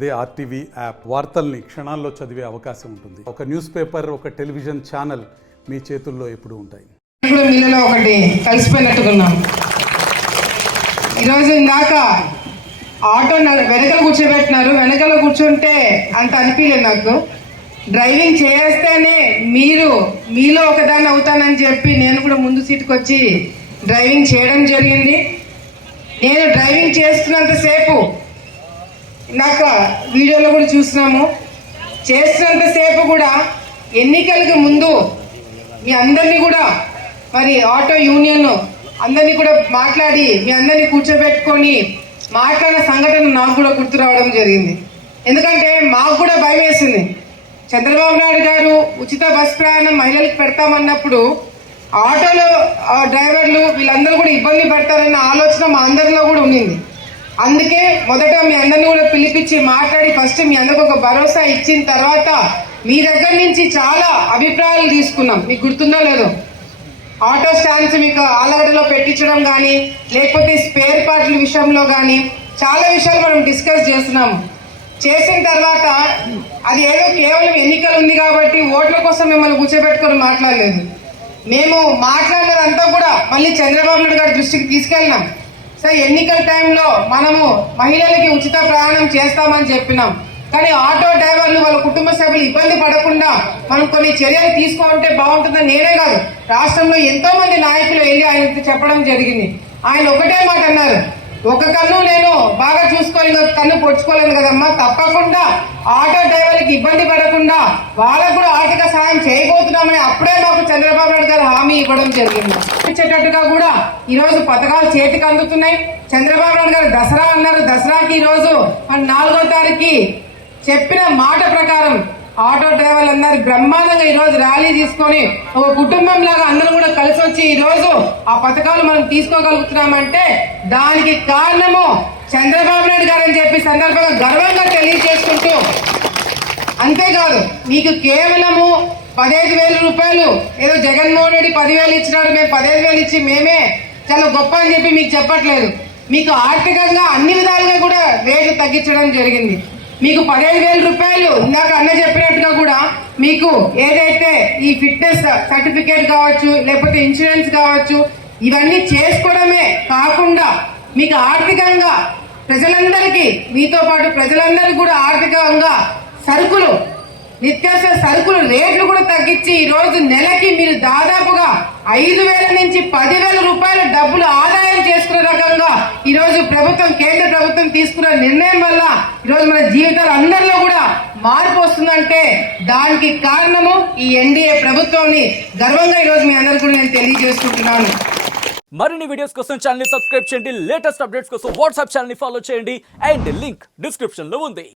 అదే RTV app వార్తల్ని క్షణాల్లో చదివే అవకాశం ఉంటుంది. ఒక న్యూస్ పేపర్, ఒక టెలివిజన్ ఛానల్ మీ చేతుల్లో ఎప్పుడూ ఉంటాయి. మీలలో ఒకటి కలిసిపోయినట్టుకున్నాం. ఈరోజు ఇందాక ఆటో వెనకలు కూర్చోబెట్టినారు. వెనకలో కూర్చుంటే అంత అనిపించలేదు నాకు. డ్రైవింగ్ చేస్తేనే మీలో ఒకదాన్ని అవుతానని చెప్పి నేను కూడా ముందు సీటుకు వచ్చి డ్రైవింగ్ చేయడం జరిగింది. నేను డ్రైవింగ్ చేస్తున్నంతసేపు ఇందాక వీడియోలో కూడా చూసినాము, చేస్తున్నంతసేపు కూడా ఎన్నికలకు ముందు మీ అందరినీ కూడా మరి ఆటో యూనియన్ అందరినీ కూడా మాట్లాడి మీ అందరినీ కూర్చోబెట్టుకొని మాట్లాడిన సంఘటన నాకు కూడా గుర్తు రావడం జరిగింది. ఎందుకంటే మాకు కూడా భయం వేసింది. చంద్రబాబు నాయుడు గారు ఉచిత బస్ ప్రయాణం మహిళలకు పెడతామన్నప్పుడు ఆటోలో డ్రైవర్లు వీళ్ళందరూ కూడా ఇబ్బంది పడతారన్న ఆలోచన మా అందరిలో కూడా ఉండింది. అందుకే మొదట మీ అందరినీ కూడా పిలిపించి మాట్లాడి ఫస్ట్ మీ అందరికి ఒక భరోసా ఇచ్చిన తర్వాత మీ దగ్గర నుంచి చాలా అభిప్రాయాలు తీసుకున్నాం. మీకు గుర్తుందో లేదో, ఆటో స్టాండ్స్ మీకు ఆలగడ్డలో పెట్టించడం కానీ, లేకపోతే స్పేర్ పార్ట్ల విషయంలో కానీ చాలా విషయాలు మనం డిస్కస్ చేస్తున్నాము. చేసిన తర్వాత అది ఏదో కేవలం ఎన్నికలు ఉంది కాబట్టి ఓట్ల కోసం మిమ్మల్ని కూర్చోబెట్టుకొని మాట్లాడలేదు. మేము మాట్లాడినదంతా కూడా మళ్ళీ చంద్రబాబు నాయుడు గారి దృష్టికి తీసుకెళ్ళినాం. సో ఎన్నికల టైంలో మనము మహిళలకి ఉచిత ప్రయాణం చేస్తామని చెప్పినాం. కానీ ఆటో డ్రైవర్లు వాళ్ళ కుటుంబ సభ్యులు ఇబ్బంది పడకుండా మనం కొన్ని చర్యలు తీసుకోవాలంటే బాగుంటుందని నేనే కాదు, రాష్ట్రంలో ఎంతో మంది నాయకులు వెళ్ళి ఆయనకి చెప్పడం జరిగింది. ఆయన ఒకటే మాట అన్నారు, ఒక కన్ను నేను బాగా చూసుకోవాలి, కన్ను పొడుచుకోలేను కదమ్మా, తప్పకుండా ఆటో డ్రైవర్లకి ఇబ్బంది పడకుండా వాళ్ళకు కూడా ఆర్థిక సాయం చేయబోతున్నామని అప్పుడే మాకు చంద్రబాబు నాయుడు గారు హామీ ఇవ్వడం జరిగింది. ఇచ్చేటట్టుగా కూడా ఈ రోజు పథకాలు చేతికి అందుతున్నాయి. చంద్రబాబు నాయుడు గారు దసరా అన్నారు, దసరాకి ఈ రోజు 4వ తారీఖు చెప్పిన మాట ప్రకారం ఆటో డ్రైవర్లు అందరూ బ్రహ్మాండంగా ఈ రోజు ర్యాలీ తీసుకొని ఒక కుటుంబం లాగా అందరూ కూడా కలిసి వచ్చి ఈ రోజు ఆ పథకాలు మనం తీసుకోగలుగుతున్నామంటే దానికి కారణము చంద్రబాబు నాయుడు గారు అని చెప్పి సందర్భంగా గర్వంగా తెలియజేసుకుంటూ, అంతేకాదు మీకు కేవలము 15,000 రూపాయలు ఏదో జగన్మోహన్ రెడ్డి 10,000 ఇచ్చినాడు, మేము 15,000 ఇచ్చి మేమే చాలా గొప్ప అని చెప్పి మీకు చెప్పట్లేదు. మీకు ఆర్థికంగా అన్ని విధాలుగా కూడా రేట్లు తగ్గించడం జరిగింది. మీకు 15,000 రూపాయలు ఇందాక అన్న చెప్పినట్టుగా కూడా మీకు ఏదైతే ఈ ఫిట్నెస్ సర్టిఫికేట్ కావచ్చు, లేకపోతే ఇన్సూరెన్స్ కావచ్చు, ఇవన్నీ చేసుకోవడమే కాకుండా మీకు ఆర్థికంగా ప్రజలందరికీ, మీతో పాటు ప్రజలందరికీ కూడా ఆర్థికంగా సరుకులు, నిత్యావసర సరుకులు రేట్లు కూడా తగ్గించి ఈ రోజు నెలకి మీరు దాదాపుగా 5,000 నుంచి 10,000 రూపాయల డబ్బులు ఆదాయం చేసుకునే రకంగా ఈ రోజు ప్రభుత్వం, కేంద్ర ప్రభుత్వం తీసుకున్న నిర్ణయం వల్ల ఈ రోజు మన జీవితాలు అందరిలో కూడా మార్పు వస్తుందంటే దానికి కారణము ఈ ఎన్డీఏ ప్రభుత్వాన్ని గర్వంగా ఈ రోజు మీ అందరికీ కూడా నేను తెలియజేసుకుంటున్నాను. మరిన్ని వీడియోస్ కోసం ఛానల్ ని సబ్స్క్రైబ్ చేయండి, లేటెస్ట్ అప్డేట్స్ కోసం వాట్సాప్ ఛానల్ ని ఫాలో చేయండి అండ్ లింక్ డిస్క్రిప్షన్ లో ఉంది.